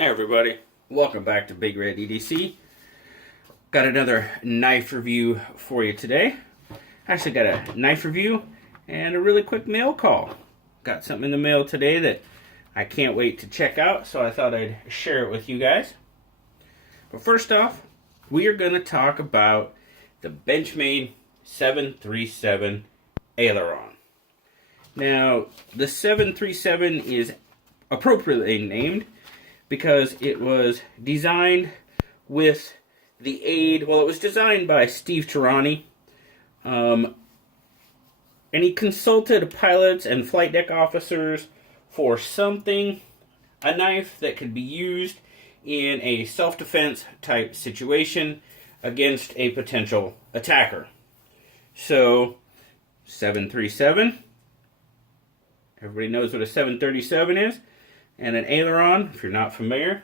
Hey everybody, welcome back to Big Red EDC. Got another knife review for you today. Actually got a knife review and a really quick mail call. Got something in the mail today that I can't wait to check out, so I thought I'd share it with you guys. But first off, we are going to talk about the Benchmade 737 Aileron. Now, the 737 is appropriately named because it was designed with the aid, well, it was designed by Steve Tirani, and he consulted pilots and flight deck officers for something, a knife that could be used in a self-defense type situation against a potential attacker. So, 737, everybody knows what a 737 is. And an aileron, if you're not familiar,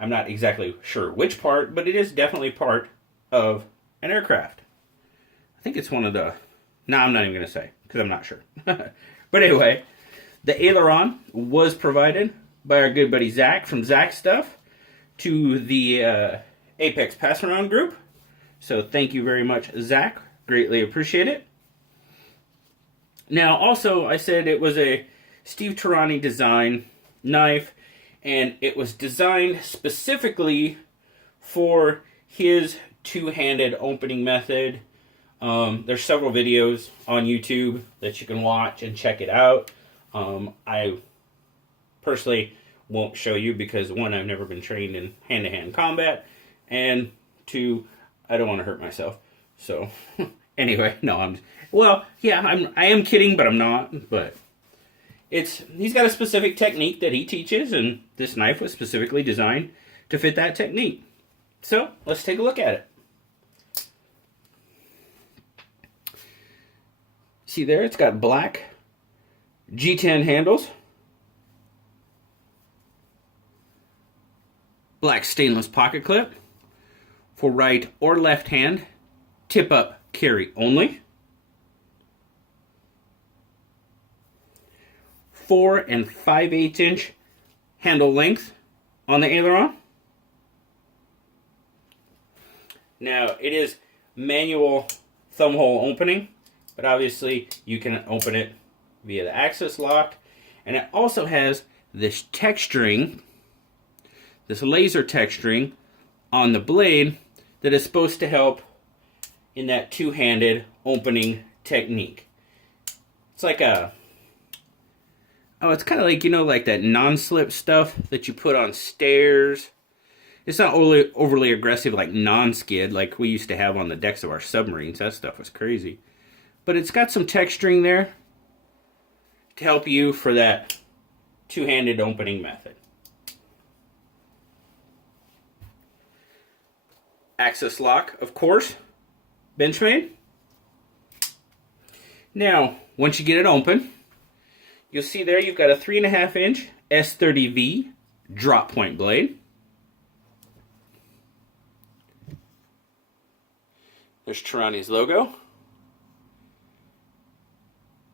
I'm not exactly sure which part, but it is definitely part of an aircraft. I think it's one of the... No, I'm not even going to say, because I'm not sure. But anyway, the aileron was provided by our good buddy Zach from Zach Stuff to the Apex Pass Around group. So thank you very much, Zach. Greatly appreciate it. Now, also, I said it was a Steve Tirani design knife, and it was designed specifically for his two-handed opening method. There's several videos on YouTube that you can watch and check it out. I personally won't show you because, one, I've never been trained in hand-to-hand combat, and two, I don't want to hurt myself. So, anyway, no, I am kidding, but I'm not, but he's got a specific technique that he teaches, and this knife was specifically designed to fit that technique. So, let's take a look at it. See there, it's got black G10 handles, black stainless pocket clip for right or left hand, tip up carry only. 4 5/8 inch handle length on the aileron. Now, it is manual thumb hole opening, but obviously you can open it via the access lock. And it also has this texturing, this laser texturing on the blade that is supposed to help in that two-handed opening technique. It's like it's kind of like, like that non-slip stuff that you put on stairs. It's not overly aggressive like non-skid like we used to have on the decks of our submarines. That stuff was crazy. But it's got some texturing there to help you for that two-handed opening method. Access lock, of course. Benchmade. Now, once you get it open, you'll see there you've got a 3.5 inch S30V drop point blade. There's Tirani's logo.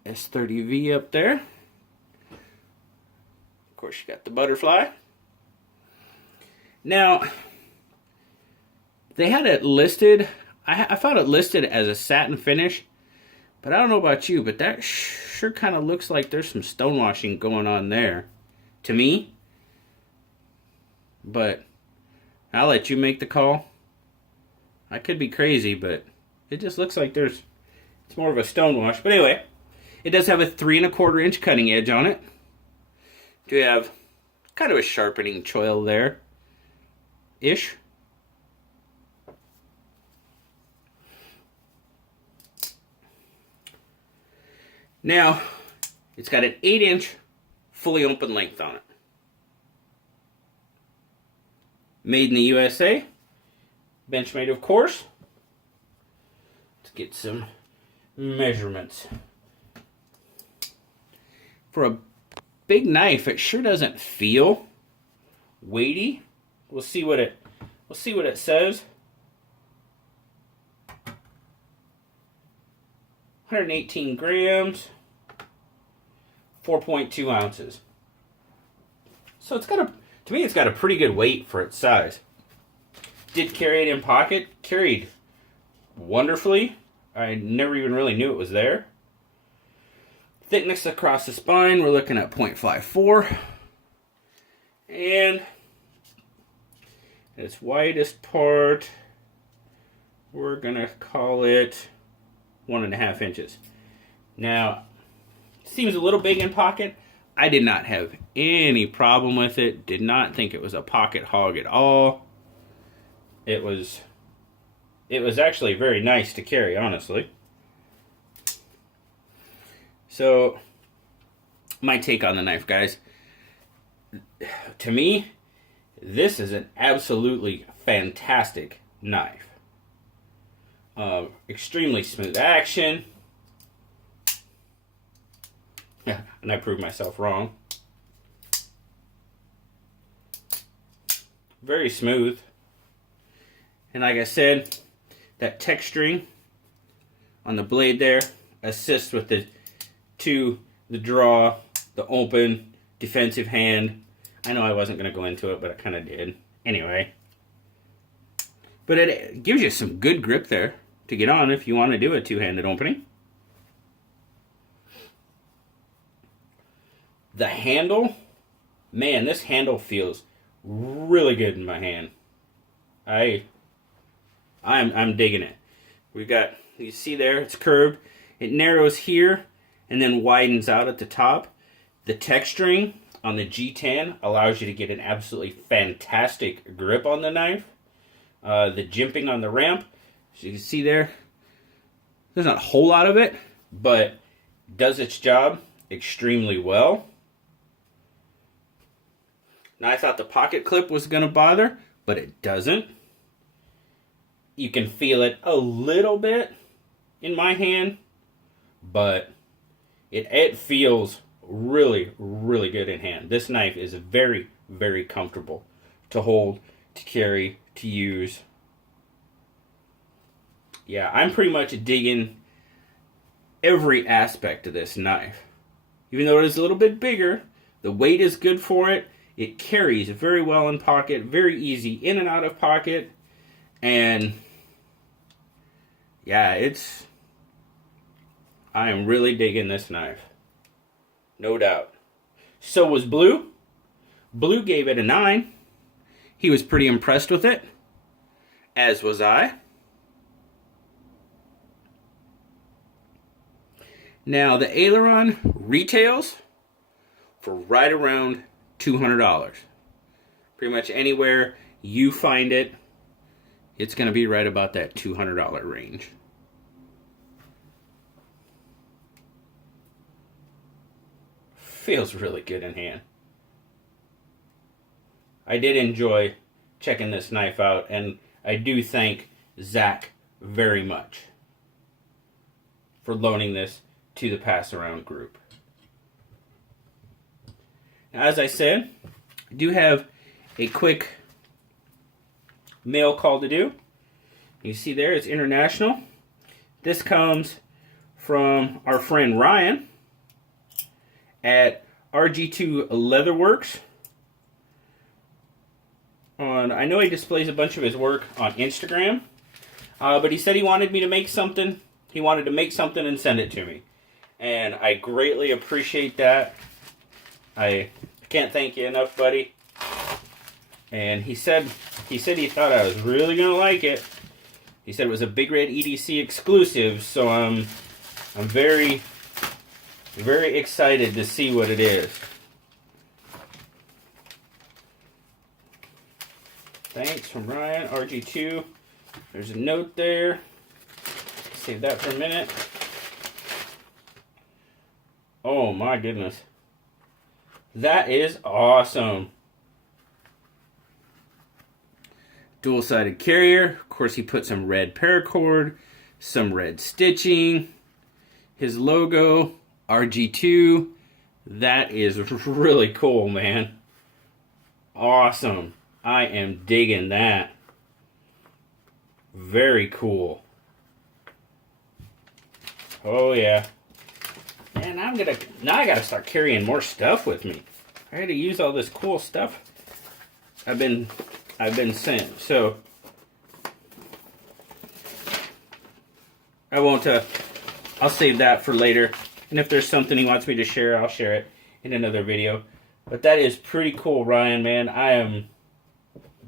S30V up there. Of course, you got the butterfly. Now, they had it listed. I found it listed as a satin finish. But I don't know about you, but that sure kind of looks like there's some stonewashing going on there, to me. But I'll let you make the call. I could be crazy, but it just looks like it's more of a stonewash. But anyway, it does have a 3.25 inch cutting edge on it. You have kind of a sharpening choil there, ish. Now, it's got an 8 inch fully open length on it. Made in the USA. Benchmade, of course. Let's get some measurements. For a big knife, it sure doesn't feel weighty. We'll see what it says. 118 grams, 4.2 ounces. So it's got To me, it's got a pretty good weight for its size. Did carry it in pocket, carried wonderfully. I never even really knew it was there. Thickness across the spine, we're looking at 0.54. And its widest part, we're gonna call it 1.5 inches. Now, it seems a little big in pocket. I did not have any problem with it. Did not think it was a pocket hog at all. It was actually very nice to carry, honestly. So, my take on the knife, guys. To me, this is an absolutely fantastic knife. Extremely smooth action. Yeah, and I proved myself wrong. Very smooth. And like I said, that texturing on the blade there assists with the draw, the open, defensive hand. I know I wasn't going to go into it, but I kind of did. Anyway. But it gives you some good grip there to get on if you want to do a two-handed opening. The handle, man, this handle feels really good in my hand. I'm digging it. We got, you see there, it's curved. It narrows here and then widens out at the top. The texturing on the G10 allows you to get an absolutely fantastic grip on the knife. The jimping on the ramp, as you can see there, there's not a whole lot of it, but does its job extremely well. Now, I thought the pocket clip was going to bother, but it doesn't. You can feel it a little bit in my hand, but it feels really, really good in hand. This knife is very, very comfortable to hold, to carry, to use. Yeah, I'm pretty much digging every aspect of this knife. Even though it is a little bit bigger, the weight is good for it. It carries very well in pocket, very easy in and out of pocket. And yeah, I am really digging this knife. No doubt. So was Blue. Blue gave it a 9. He was pretty impressed with it, as was I. Now, the Aileron retails for right around $200. Pretty much anywhere you find it, it's going to be right about that $200 range. Feels really good in hand. I did enjoy checking this knife out, and I do thank Zach very much for loaning this to the Pass Around group. Now, as I said, I do have a quick mail call to do. You see there, it's international. This comes from our friend Ryan at RG2 Leatherworks. I know he displays a bunch of his work on Instagram, but he said he wanted me to make something. He wanted to make something and send it to me, and I greatly appreciate that. I can't thank you enough, buddy. And he said he thought I was really gonna like it. He said it was a Big Red EDC exclusive, so I'm very, very excited to see what it is. Thanks from Ryan, RG2. There's a note there. Save that for a minute. Oh my goodness. That is awesome. Dual-sided carrier. Of course, he put some red paracord, some red stitching. His logo, RG2. That is really cool, man. Awesome. I am digging that. Very cool. Oh yeah. And now I gotta start carrying more stuff with me. I gotta use all this cool stuff I've been sent. So I won't. I'll save that for later. And if there's something he wants me to share, I'll share it in another video. But that is pretty cool, Ryan, man.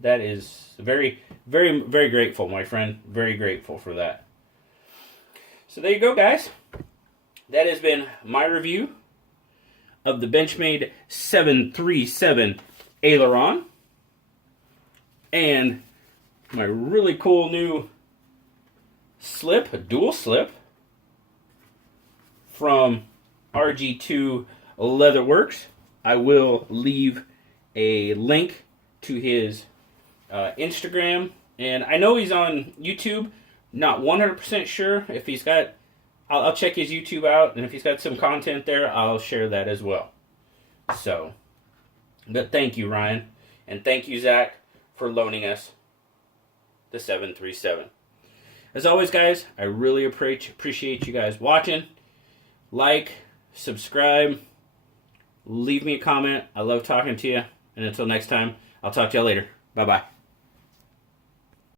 That is very, very, very grateful, my friend. Very grateful for that. So there you go, guys. That has been my review of the Benchmade 737 Aileron. And my really cool new slip, a dual slip, from RG2 Leatherworks. I will leave a link to his Instagram, and I know he's on YouTube. Not 100% sure if he's got. I'll check his YouTube out, and if he's got some content there, I'll share that as well. So, but thank you, Ryan, and thank you, Zach, for loaning us the 737. As always, guys, I really appreciate you guys watching. Like, subscribe, leave me a comment. I love talking to you. And until next time, I'll talk to you later. Bye-bye.